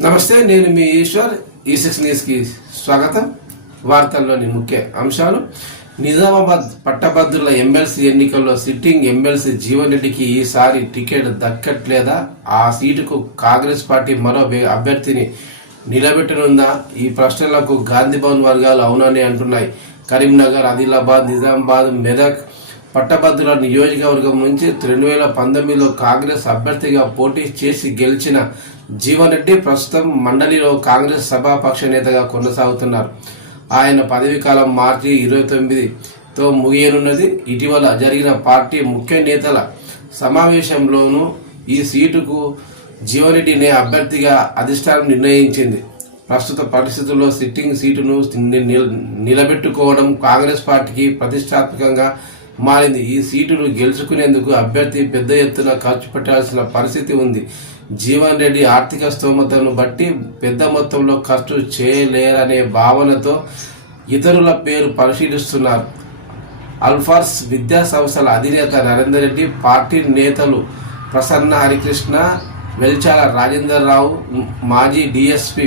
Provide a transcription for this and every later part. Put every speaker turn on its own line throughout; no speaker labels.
నమస్తే నేను మీ ఈశ్వర్. ఈ సిక్స్ న్యూస్కి స్వాగతం. వార్తల్లోని ముఖ్య అంశాలు. నిజామాబాద్ పట్టభద్రుల ఎమ్మెల్సీ ఎన్నికల్లో సిట్టింగ్ ఎమ్మెల్సీ జీవన్ రెడ్డికి ఈసారి టికెట్ దక్కట్లేదా? ఆ సీటుకు కాంగ్రెస్ పార్టీ మరో అభ్యర్థిని నిలబెట్టనుందా? ఈ ప్రశ్నలకు గాంధీభవన్ వర్గాలు అవునని అంటున్నాయి. కరీంనగర్ ఆదిలాబాద్ నిజామాబాద్ మెదక్ పట్టభద్రుల నియోజకవర్గం నుంచి రెండు వేల పంతొమ్మిదిలో కాంగ్రెస్ అభ్యర్థిగా పోటీ చేసి గెలిచిన జీవన్ రెడ్డి ప్రస్తుతం మండలిలో కాంగ్రెస్ సభాపక్ష నేతగా కొనసాగుతున్నారు. ఆయన పదవి కాలం మార్చి ఇరవై తొమ్మిదితో ముగియనున్నది. ఇటీవల జరిగిన పార్టీ ముఖ్య నేతల సమావేశంలోనూ ఈ సీటుకు జీవన్ రెడ్డినే అభ్యర్థిగా అధిష్టానం నిర్ణయించింది. ప్రస్తుత పరిస్థితుల్లో సిట్టింగ్ సీటును నిలబెట్టుకోవడం కాంగ్రెస్ పార్టీకి ప్రతిష్టాత్మకంగా మారింది. ఈ సీటును గెలుచుకునేందుకు అభ్యర్థి పెద్ద ఎత్తున ఖర్చు పెట్టాల్సిన పరిస్థితి ఉంది. జీవన్ రెడ్డి ఆర్థిక స్తోమతను బట్టి పెద్ద మొత్తంలో ఖర్చు చేయలేరనే భావనతో ఇతరుల పేరు పరిశీలిస్తున్నారు. అల్ఫార్స్ విద్యా సంస్థల అధినేత నరేందర్ రెడ్డి పార్టీ నేతలు ప్రసన్న హరికృష్ణ వెల్చాల రాజేందర్ రావు మాజీ డిఎస్పి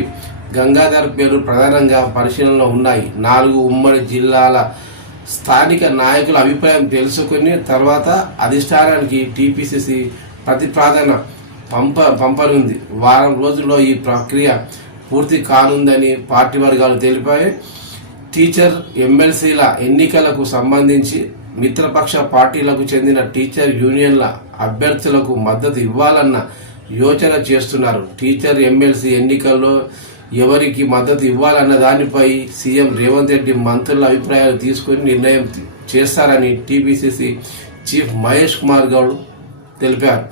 గంగాధర్ పేరు ప్రధానంగా పరిశీలనలో ఉన్నాయి. నాలుగు ఉమ్మడి జిల్లాల స్థానిక నాయకుల అభిప్రాయం తెలుసుకుని తర్వాత అధిష్టానానికి టీపీసీసీ ప్రతిపాదన పంప పంపనుంది. వారం రోజుల్లో ఈ ప్రక్రియ పూర్తి కానుందని పార్టీ వర్గాలు తెలిపాయి. టీచర్ ఎమ్మెల్సీల ఎన్నికలకు సంబంధించి మిత్రపక్ష పార్టీలకు చెందిన టీచర్ యూనియన్ల అభ్యర్థులకు మద్దతు ఇవ్వాలన్న యోచన చేస్తున్నారు. టీచర్ ఎమ్మెల్సీ ఎన్నికల్లో ఎవరికి మద్దతు ఇవ్వాలన్న దానిపై సీఎం రేవంత్ రెడ్డి మంత్రుల అభిప్రాయాలు తీసుకుని నిర్ణయం చేస్తారని టీపీసీసీ చీఫ్ మహేష్ కుమార్ గౌడ్ తెలిపారు.